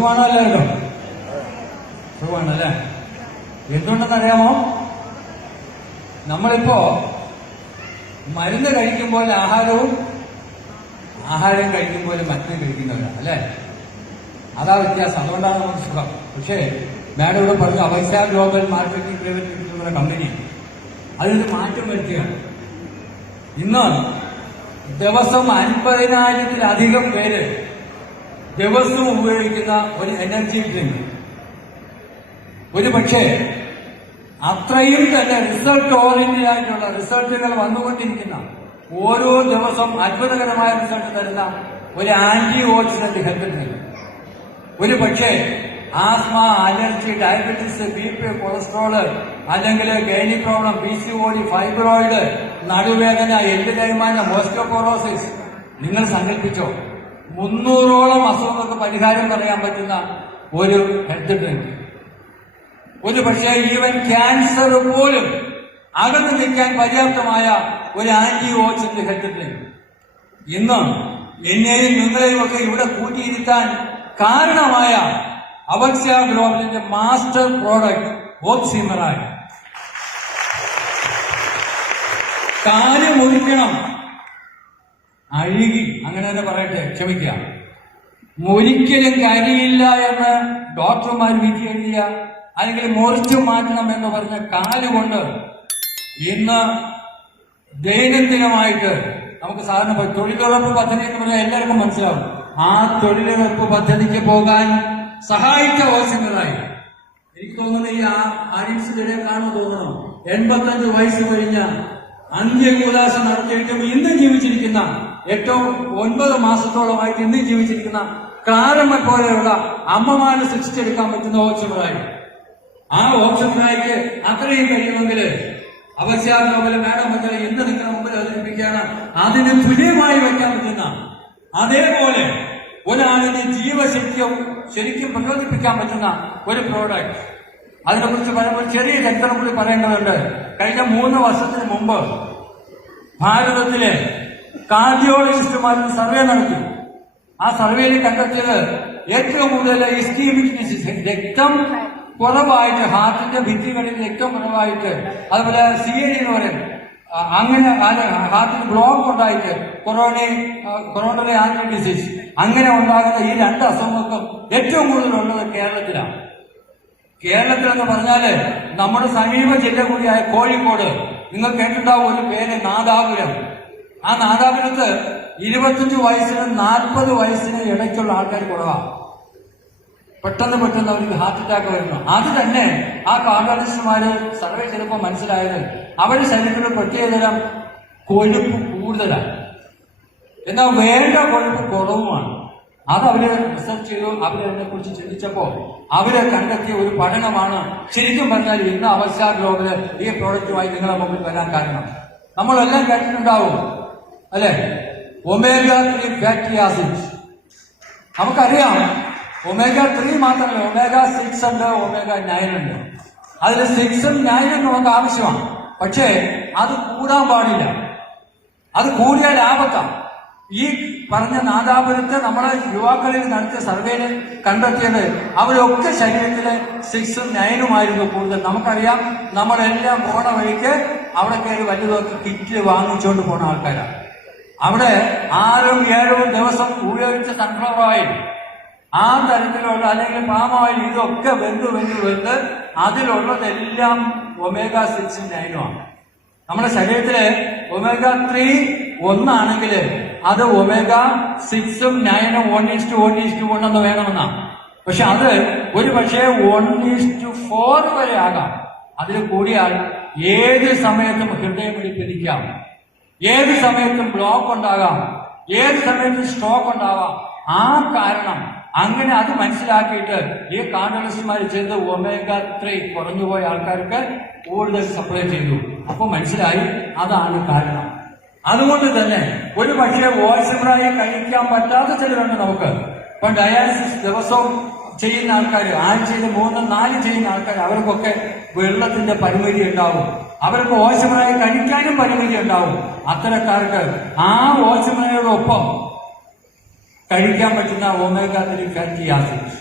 സുഖമാണോ എല്ലാവർക്കും? സുഖമാണല്ലേ? എന്തുകൊണ്ടെന്നറിയാമോ? നമ്മളിപ്പോ മരുന്ന് കഴിക്കുമ്പോൾ ആഹാരം കഴിക്കുമ്പോൾ മരുന്ന് കഴിക്കുന്നവരാണ് അല്ലേ? അതാ വ്യത്യാസം. അതുകൊണ്ടാണ് നമുക്ക് സുഖം. പക്ഷേ മാഡം ഇവിടെ പറഞ്ഞു അപൈസ ഗ്ലോബൽ മാർക്കറ്റിംഗ് പ്രൈവറ്റ് ലിമിറ്റഡ് എന്ന കമ്പനി അതിനൊരു മാറ്റം വരുത്തുകയാണ്. ഇന്ന് ദിവസം 50,000-ലധികം പേര് ദിവസവും ഉപയോഗിക്കുന്ന ഒരു എനർജി ഡ്രിങ്ക്, ഒരു പക്ഷേ അത്രയും തന്നെ റിസൾട്ട് ഓറിയന്റഡ് ആയിട്ടുള്ള റിസൾട്ടുകൾ വന്നുകൊണ്ടിരിക്കുന്ന, ഓരോ ദിവസം അത്ഭുതകരമായ റിസൾട്ട് തരുന്ന ഒരു ആന്റി ഓക്സിഡന്റ് ഹെൽത്ത് ഡ്രിങ്ക്, ഒരു പക്ഷേ asthma, allergy, diabetes, BP, cholesterol, അല്ലെങ്കിൽ ഗൈനി പ്രോബ്ലം, PCOD, ഫൈബ്രോയിഡ്, നടുവേദന, എല്ല് തേയ്മാനം, ഓസ്റ്റിയോപോറോസിസ്, നിങ്ങൾ സങ്കല്പിച്ചോ 300ഓളം അസുഖങ്ങൾക്ക് പരിഹാരം പറയാൻ പറ്റുന്ന ഒരു ഹെൽത്ത് ഡ്രിങ്ക്. ഒരു പക്ഷേ ഈവൻ ക്യാൻസർ പോലും അകന്നു നിൽക്കാൻ പര്യാപ്തമായ ഒരു ആന്റി ഓക്സിഡന്റ് ഹെൽത്ത് ഡ്രിങ്ക്. ഇന്ന് എന്നെയും നിങ്ങളെയും ഒക്കെ ഇവിടെ കൂട്ടിയിരുത്താൻ കാരണമായ അപൈസ ഗ്ലോബലിന്റെ മാസ്റ്റർ പ്രോഡക്റ്റ് ഓക്സിമറായി. കാല് മുറിക്കണം, അഴുകി, അങ്ങനെ തന്നെ പറയട്ടെ, ക്ഷമിക്കുക, ഒരിക്കലും കരിയില്ല എന്ന് ഡോക്ടർമാർ വിധി എഴുതിയ, അല്ലെങ്കിൽ മുറിച്ചു മാറ്റണം എന്ന് പറഞ്ഞ കാലുകൊണ്ട് ഇന്ന് ദൈനംദിനമായിട്ട് നമുക്ക് സാധാരണ തൊഴിലുറപ്പ് പദ്ധതി എന്ന് പറഞ്ഞാൽ എല്ലാവർക്കും മനസ്സിലാവും. ആ തൊഴിലുറപ്പ് പദ്ധതിക്ക് പോകാൻ സഹായിച്ച ഓക്സിമറായി. എനിക്ക് തോന്നുന്നു ഈ ആഡിയൻസിന്റെ കാണുമെന്ന് തോന്നുന്നു, 85 വയസ്സ് കഴിഞ്ഞ അന്ത്യകൂലാശ നടത്തിയിട്ടും ഇന്നും ജീവിച്ചിരിക്കുന്ന, ഏറ്റവും 9 മാസത്തോളമായിട്ട് ഇന്നും ജീവിച്ചിരിക്കുന്ന ക്ലാരമ്മ പോലെയുള്ള അമ്മമാരെ സൃഷ്ടിച്ചെടുക്കാൻ പറ്റുന്ന ഓക്സിമറായി. ആ ഓക്സിമറായിക്ക് അത്രയും കഴിയുമെങ്കിൽ അപൈസ ഗ്ലോബൽ മാഡം മക്കളെ ഇന്ന് നിങ്ങളുടെ മുമ്പിൽ അവതരിപ്പിക്കുകയാണ്. അതിന് തുല്യമായി വയ്ക്കാൻ പറ്റുന്ന, അതേപോലെ ഒരാളിന്റെ ജീവശക്തിയും ശരിക്കും പ്രചോദിപ്പിക്കാൻ പറ്റുന്ന ഒരു പ്രോഡക്റ്റ്. അതിനെക്കുറിച്ച് പറയുമ്പോൾ ചെറിയ ചരിത്രം കൂടി പറയേണ്ടതുണ്ട്. കഴിഞ്ഞ 3 വർഷത്തിന് മുമ്പ് ഭാരതത്തിലെ കാർഡിയോളജിസ്റ്റുമാരുടെ സർവേ നടത്തി. ആ സർവേയിൽ കണ്ടെത്തിയത് ഏറ്റവും കൂടുതൽ ഇസ്കീമിക് ഡിസീസ്, രക്തം കുറവായിട്ട്, ഹാർട്ടിന്റെ ഭിത്തികളിൽ രക്തം കുറവായിട്ട്, അതുപോലെ CAD എന്ന് പറയും, അങ്ങനെ ഹാർട്ടിന് ബ്ലോക്ക് ഉണ്ടായിട്ട്, കൊറോണറി ആർട്ടറി ഡിസീസ്, അങ്ങനെ ഉണ്ടാകുന്ന ഈ 2 അസുഖങ്ങൾക്കും ഏറ്റവും കൂടുതലുള്ളത് കേരളത്തിലാണ്. കേരളത്തിലെന്ന് പറഞ്ഞാല് നമ്മുടെ സമീപ ജില്ല കൂടിയായ കോഴിക്കോട്, നിങ്ങൾ കേട്ടിട്ടുണ്ടാവും ഒരു പേര് നാദാപുരം. ആ നാദാപുരത്ത് 25 വയസ്സിനും 40 വയസ്സിനും ഇടയ്ക്കുള്ള ആൾക്കാർ കുറവാണ്. പെട്ടെന്ന് അവർക്ക് ഹാർട്ട് അറ്റാക്ക് വരുന്നു. അത് തന്നെ ആ കാർഡിയോളജിസ്റ്റുമാര് സർവേ ചെയ്തപ്പോൾ മനസ്സിലായത് അവരുടെ ശരീരത്തിൽ പ്രത്യേകതരം കൊഴുപ്പ് കൂടുതലാണ്, എന്നാൽ വേണ്ട കൊഴുപ്പ് കുറവുമാണ്. അത് അവര് റിസർച്ച് ചെയ്തു. അവരതിനെ കുറിച്ച് ചിന്തിച്ചപ്പോ അവര് കണ്ടെത്തിയ ഒരു പഠനമാണ് ശരിക്കും പറഞ്ഞാൽ ഇന്ന് അപൈസ ഗ്ലോബല് ഈ പ്രോഡക്റ്റുമായി നിങ്ങളെ മുമ്പിൽ വരാൻ കാരണം. നമ്മളെല്ലാം കേട്ടിട്ടുണ്ടാവും അല്ലെ, omega-3 ഫാറ്റി ആസിഡ്. നമുക്കറിയാം omega-3 മാത്രമല്ല, omega-6 ഉണ്ട്, omega-9 ഉണ്ട്. അതിൽ 6ഉം 9ഉം നമുക്ക് ആവശ്യമാണ്. പക്ഷേ അത് കൂടാൻ പാടില്ല. അത് കൂടിയാൽ ആപത്താണ്. ഈ പറഞ്ഞ നാദാപുരത്ത് നമ്മളെ യുവാക്കളിൽ നടത്തിയ സർവേയിൽ കണ്ടെത്തിയത് അവരൊക്കെ ശരീരത്തിലെ 6ഉം 9ഉമായിരുന്നു കൂടുതൽ. നമുക്കറിയാം, നമ്മളെല്ലാം പോണ വഴിക്ക് അവിടെ കയറി വലുതൊക്കെ കിറ്റ് വാങ്ങിച്ചുകൊണ്ട് പോണ ആൾക്കാരാണ്. അവിടെ 6ഉം 7ഉം ദിവസം ഉപയോഗിച്ച സൺഫ്ലവർ ഓയിൽ, ആ തരത്തിലുള്ള, അല്ലെങ്കിൽ പാം ഓയിൽ, ഇതൊക്കെ വെന്ത് അതിലുള്ളതെല്ലാം omega-6ഉം 9ഉമാണ്. നമ്മുടെ ശരീരത്തില് omega-3 ഒന്നാണെങ്കിൽ അത് omega-6ഉം 9ഉം 1:1:1 എന്ന് വേണമെന്നാണ്. പക്ഷെ അത് ഒരു പക്ഷേ 1:4 വരെ ആകാം. അതിൽ കൂടിയാൽ ഏത് സമയത്തും ഹൃദയമിടിപ്പിടിക്കാം, ഏത് സമയത്തും ബ്ലോക്ക് ഉണ്ടാകാം, ഏത് സമയത്തും സ്ട്രോക്ക് ഉണ്ടാവാം. ആ കാരണം അങ്ങനെ അത് മനസ്സിലാക്കിയിട്ട് ഈ കാർഡിയോളജിസ്റ്റുമാർ ചെയ്ത് omega-3 കുറഞ്ഞുപോയ ആൾക്കാർക്ക് കൂടുതൽ സപ്ലൈ ചെയ്തു. അപ്പൊ മനസ്സിലായി അതാണ് കാരണം. അതുകൊണ്ട് തന്നെ ഒരു പക്ഷേ ഓക്സിമറായി കഴിക്കാൻ പറ്റാത്ത ചിലരുണ്ട് നമുക്ക്. ഇപ്പൊ ഡയാലിസിസ് ദിവസവും ചെയ്യുന്ന ആൾക്കാർ, ആഴ്ചയിൽ 3-4 ചെയ്യുന്ന ആൾക്കാർ, അവർക്കൊക്കെ വെള്ളത്തിന്റെ പരിമിതി ഉണ്ടാവും. അവർക്ക് ഓക്സിമറായി കഴിക്കാനും പരിമിതി ഉണ്ടാവും. അത്തരക്കാർക്ക് ആ ഓക്സിമറയോടൊപ്പം കഴിക്കാൻ പറ്റുന്ന omega-3 ഫാറ്റി ആസിഡ്,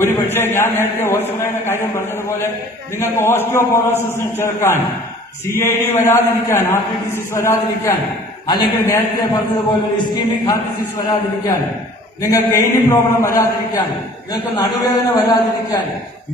ഒരു പക്ഷേ ഞാൻ നേരത്തെ ഓസ്ട്രേലിയയുടെ കാര്യം പറഞ്ഞതുപോലെ നിങ്ങൾക്ക് ഓസ്റ്റിയോപോറോസിസിന് ചേർക്കാൻ, CID വരാതിരിക്കാൻ, ഹാർട്ട് ഡിസീസ് വരാതിരിക്കാൻ, അല്ലെങ്കിൽ നേരത്തെ പറഞ്ഞതുപോലെ ഇസ്കീമിക് ഹാർട്ട് ഡിസീസ് വരാതിരിക്കാൻ, നിങ്ങൾക്ക് എയ്നി പ്രോബ്ലം വരാതിരിക്കാൻ, നിങ്ങൾക്ക് നടുവേദന വരാതിരിക്കാൻ,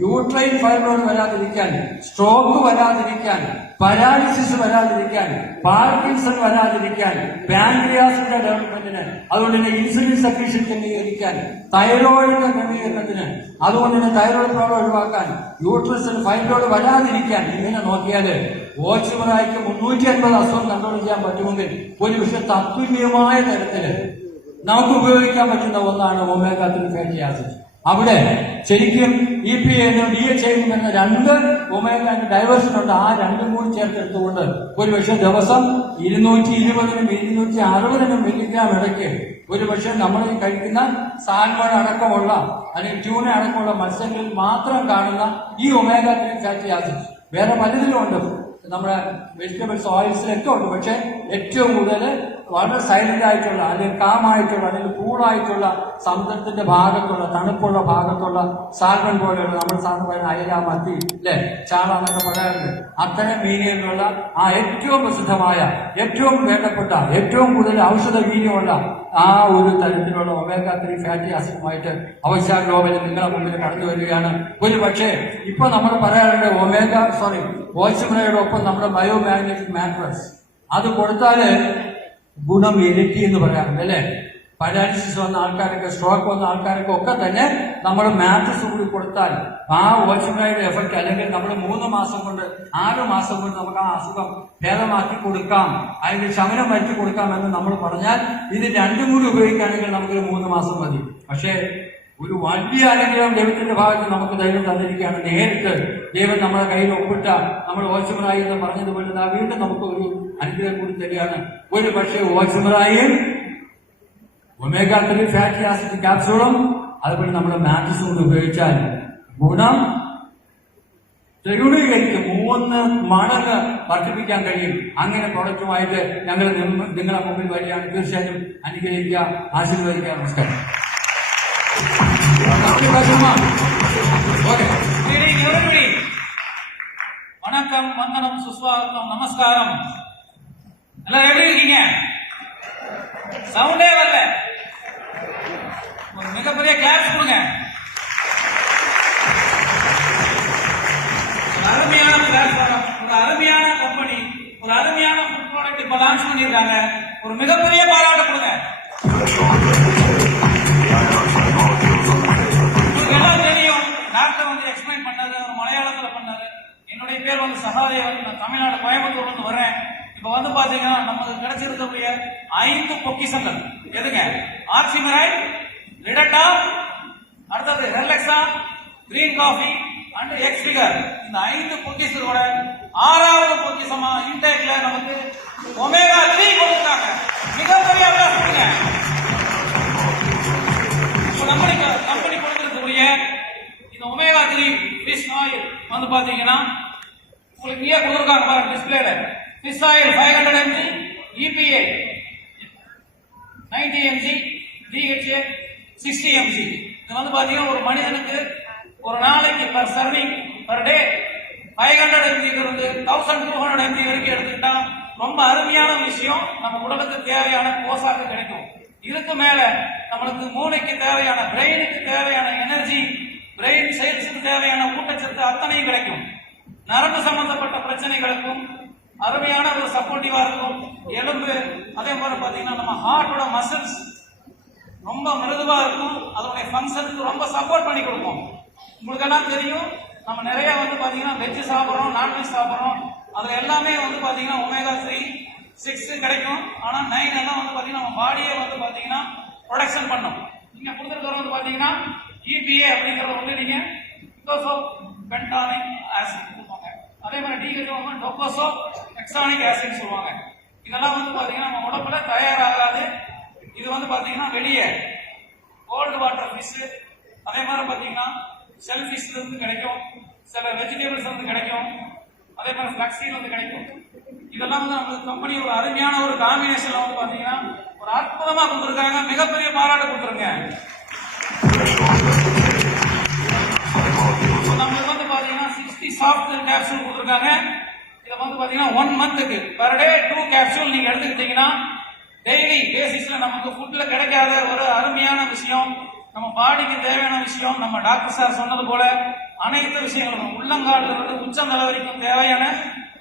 യൂട്രൈൻ ഫൈബ്രോയിഡ് വരാതിരിക്കാൻ, സ്ട്രോക്ക് വരാതിരിക്കാൻ, പാരാലിസിസ് വരാതിരിക്കാൻ, പാർക്കിൻസൺ വരാതിരിക്കാൻ, പാൻക്രിയാസിന്റെ ഡെവലപ്മെന്റിന്, അതുകൊണ്ട് തന്നെ ഇൻസുലിൻ സഫീഷ്യൻ ക്രമീകരിക്കാൻ, തൈറോയിഡിന്റെ ക്രമീകരണത്തിന്, അതുകൊണ്ട് തന്നെ തൈറോയിഡ് പ്രോബ്ലം ഒഴിവാക്കാൻ, യൂട്രസിൽ ഫൈബ്രോയിഡ് വരാതിരിക്കാൻ, ഇങ്ങനെ നോക്കിയാല് ഓച്ചിമറായിക്ക് 350 അസുഖം കൺട്രോൾ ചെയ്യാൻ പറ്റുമെങ്കിൽ ഒരു പക്ഷെ തത്തുല്യമായ തരത്തില് നമുക്ക് ഉപയോഗിക്കാൻ പറ്റുന്ന ഒന്നാണ് ഒമേഗ-3 ഫാറ്റി ആസിഡ്. അവിടെ ശരിക്കും EPA എന്നും DHA എന്നും എന്ന 2 ഒമേഗ ഡൈവേഴ്ഷൻ ഉണ്ട്. ആ രണ്ടും കൂടി ചേർത്തെടുത്തുകൊണ്ട് ഒരു പക്ഷെ ദിവസം 220-നും 260-നും മില്ലിഗ്രാം ഇടയ്ക്ക് ഒരു പക്ഷെ നമ്മൾ കഴിക്കുന്ന സാൽമൺ അടക്കമുള്ള അല്ലെങ്കിൽ ട്യൂണ അടക്കമുള്ള മത്സ്യങ്ങളിൽ മാത്രം കാണുന്ന ഈ ഒമേഗ-3 ഫാറ്റി ആസിഡ് വേറെ പലതിലും ഉണ്ട്, നമ്മുടെ വെജിറ്റബിൾസ് ഓയിൽസിലൊക്കെ ഉണ്ട്. പക്ഷെ ഏറ്റവും കൂടുതൽ വളരെ സൈലന്റ് ആയിട്ടുള്ള അല്ലെങ്കിൽ കാമായിട്ടുള്ള അല്ലെങ്കിൽ കൂളായിട്ടുള്ള സമുദ്രത്തിന്റെ ഭാഗത്തുള്ള തണുപ്പുള്ള ഭാഗത്തുള്ള സാൽമൺ പോലെയുള്ള നമ്മൾ സാധാരണ പറയുന്ന അയല, മത്തി, അല്ലെ, ചാള എന്നൊക്കെ പറയാറുണ്ട്. അത്തരം മീനുകളിലുള്ള ആ ഏറ്റവും പ്രസിദ്ധമായ, ഏറ്റവും വേണ്ടപ്പെട്ട, ഏറ്റവും കൂടുതൽ ഔഷധ വീര്യമുള്ള ആ ഒരു തരത്തിലുള്ള ഒമേഗ-3 ഫാറ്റി ആസിഡുമായിട്ട് അവശാ ഗ്ലോബൽ നിങ്ങളെ മുന്നിൽ കടന്നു വരികയാണ്. ഒരു പക്ഷേ ഇപ്പൊ നമ്മൾ പറയാറുണ്ട് ഓച്ചിമറയുടെ ഒപ്പം നമ്മുടെ ബയോമാഗ്നറ്റിക് മാട്രസ് അത് കൊടുത്താല് ഗുണം ഇരട്ടി എന്ന് പറയാറുണ്ട്, അല്ലെ. പാരാലിസിസ് വന്ന ആൾക്കാരൊക്കെ, സ്ട്രോക്ക് വന്ന ആൾക്കാരൊക്കെ ഒക്കെ തന്നെ നമ്മൾ മാട്രസ് കൂടി കൊടുത്താൽ ആ ഓച്ചിമറയുടെ എഫക്ട്, അല്ലെങ്കിൽ നമ്മൾ 3 മാസം കൊണ്ട് 6 മാസം കൊണ്ട് നമുക്ക് ആ അസുഖം ഭേദമാക്കി കൊടുക്കാം, അതിന്റെ ശമനം വരുത്തി കൊടുക്കാമെന്ന് നമ്മൾ പറഞ്ഞാൽ ഇത് രണ്ടും കൂടി ഉപയോഗിക്കുകയാണെങ്കിൽ നമുക്കൊരു 3 മാസം മതി. പക്ഷേ ഒരു വലിയ അനുഗ്രഹം ദൈവത്തിന്റെ ഭാഗത്ത് നമുക്ക് ദൈവം തന്നിരിക്കുകയാണ്. നേരിട്ട് ദൈവം നമ്മുടെ കയ്യിൽ ഒപ്പിട്ട നമ്മൾ ഓച്ചിമറായി എന്ന് പറഞ്ഞതുപോലെ വീണ്ടും നമുക്ക് ഒരു അനുഗ്രഹം കൂടി തരികയാണ്. ഒരു പക്ഷേ ഓച്ചിമറായും ഒമേഗ-3 ഫാറ്റി ആസിഡ് ക്യാപ്സൂളും അതുപോലെ നമ്മുടെ മാട്രസും കൂടി ഉപയോഗിച്ചാൽ ഗുണം ത്രിഗുണീകരിക്കും, 3 മടങ്ങ് വർദ്ധിപ്പിക്കാൻ കഴിയും. അങ്ങനെ പ്രൊഡക്റ്റുമായിട്ട് ഞങ്ങൾ നിങ്ങളെ മുമ്പിൽ വരികയാണ്. തീർച്ചയായും അനുഗ്രഹിക്കുക, ആശീർവദിക്കുക. നമസ്കാരം. வணக்கம், வந்தனம், சுஸ்வாகத்தம், நமஸ்காரம். எல்லாரும் எப்படி இருக்கீங்க? சவுண்டே வரல, ஒரு மிகப்பெரிய கிளாஸ் கொடுங்க. ஒரு அருமையான பிளாட்ஃபார்ம், ஒரு அருமையான கம்பெனி, ஒரு அருமையான ஃபுட் ப்ராடக்ட் இப்ப லான்ச் பண்ணிருக்காங்க. ஒரு மிகப்பெரிய பாராட்டு கொடுங்க. என்னுடைய பேர் சகாதேவன். நான் தமிழ்நாடு கோயம்புத்தூர்ல இருந்து வரேன். இப்ப பாத்தீங்கன்னா நமக்கு கிடைச்சிருக்கக்கூடிய 5 பொக்கிஷங்கள் எதுங்க? ஆக்சிமரைட், ரிடட்டா, அடுத்தது ரெலக்ஸா, green coffee and X figure. இந்த 5 பொக்கிஷங்களோட 6வது பொக்கிஷமா இன்டேக்ல நமக்கு ஒமேகா-3 கொடுத்தாங்க. மிகப்பெரிய அப்ளாஸ் கொடுங்க. கம்பெனி கொடுத்திருக்கக்கூடிய இந்த ஒமேகா-3 ஃபிஷ் ஆயில் பாத்தீங்கன்னா உங்களுக்கு இங்கே கொடுத்திருக்காங்க பாருங்க டிஸ்பிளேல. Fish oil 500 mg, EPA 90 mg, DHA 60 mg. இது பாத்தீங்கன்னா ஒரு மனிதனுக்கு ஒரு நாளைக்கு per serving per day 500 mg இருந்து 1200 mg வரைக்கும் எடுத்துக்கிட்டா ரொம்ப அருமையான விஷயம். நம்ம உடலுக்கு தேவையான போஷாக்கு கிடைக்கும். இதுக்கு மேல நம்மளுக்கு மூளைக்கு தேவையான, பிரெயினுக்கு தேவையான எனர்ஜி, பிரெயின் செயல்ஸுக்கு தேவையான ஊட்டச்சத்து அத்தனையும் கிடைக்கும். நரம்பு சம்பந்தப்பட்ட பிரச்சனைகளுக்கும் அருமையான ஒரு சப்போர்ட்டிவா இருக்கும். எலும்பு அதே மாதிரி பாத்தீங்கன்னா நம்ம ஹார்ட்டோட மசில்ஸ் ரொம்ப மிருதுவா இருக்கும். அதனுடைய ஃபங்க்ஷனுக்கு ரொம்ப சப்போர்ட் பண்ணி கொடுக்கும். உங்களுக்கு எல்லாம் தெரியும், நம்ம நிறைய பாத்தீங்கன்னா வெஜ் சாப்பிடுறோம், நான்வெஜ் சாப்பிடுறோம். அதுல எல்லாமே பாத்தீங்கன்னா ஒமேகா-3, 6 கிடைக்கும். ஆனா 9 எல்லாம் பாத்தீங்கன்னா நம்ம பாடியே பாத்தீங்கன்னா ப்ரொடக்ஷன் பண்ணும். நீங்க கொடுத்துருக்கிறது பாத்தீங்கன்னா EPA அப்படிங்கறது நீங்க பென்டானிக் ஆசிட் சொல்லுவாங்க. அதே மாதிரி DHA டோகோசோ ஹெக்ஸானிக் ஆசிட் சொல்லுவாங்க. இதெல்லாம் பாத்தீங்கன்னா நம்ம உடம்புல தயாராகாது. இது பாத்தீங்கன்னா வெளியே கோல்டு வாட்டர் ஃபிஷ், அதே மாதிரி பாத்தீங்கன்னா ஷெல் ஃபிஷ்ல இருந்து கிடைக்கும், சில வெஜிடபிள்ஸ் கிடைக்கும், அதே மாதிரி ஃபிளக்ஸில கிடைக்கும். இதெல்லாம் நம்ம கம்பெனி ஒரு அருமையான ஒரு காம்பினேஷன்ல பாத்தீங்கன்னா ஒரு அற்புதமா கொடுத்திருக்காங்க. மிகப்பெரிய பாராட்டு கொடுத்துருங்க. கேப்சூல் கொடுத்துருக்காங்க. இதை வந்து பாத்தீங்கன்னா 1 மந்த்துக்கு பர் டே 2 கேப்சூல் நீங்க எடுத்துக்கிட்டீங்கன்னா டெய்லி பேசிஸ்ல நமக்கு ஃபுட்ல கிடைக்காத ஒரு அருமையான விஷயம், நம்ம பாடிக்கு தேவையான விஷயம், நம்ம டாக்டர் சார் சொன்னது போல அனைத்து விஷயங்களும் உள்ளங்காலில் இருந்து உச்சந்தலை வரைக்கும் தேவையான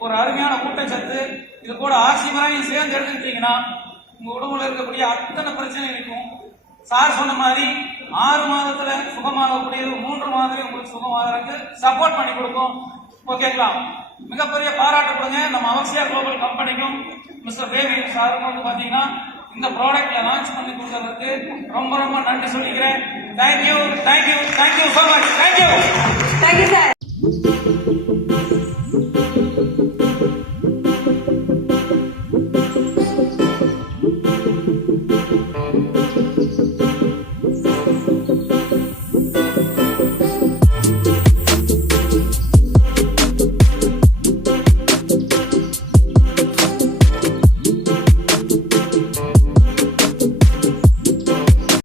ஒரு அருமையான ஊட்டச்சத்து, இது கூட ஆக்சிமரையும் சேர்ந்து எடுத்துக்கிட்டீங்கன்னா உங்க உடம்புல இருக்கக்கூடிய அத்தனை பிரச்சனைகளுக்கும் சார் சொன்ன மாதிரி 6 மாதத்துல சுகமாகக்கூடியது 3 மாதத்துல உங்களுக்கு சுகமாகறதுக்கு சப்போர்ட் பண்ணி கொடுக்கும். ஓகேங்களா? மிகப்பெரிய பாராட்டு கொடுங்க நம்ம அவசியா குளோபல் கம்பெனிக்கும் மிஸ்டர் பேபி சாருக்கும் வந்து பாத்தீங்கன்னா இந்த ப்ராடக்ட்ல லான்ச் பண்ணி கொடுத்ததுக்கு ரொம்ப ரொம்ப நன்றி சொல்லிக்கிறேன். Thank you so much. Thank you thank you sir.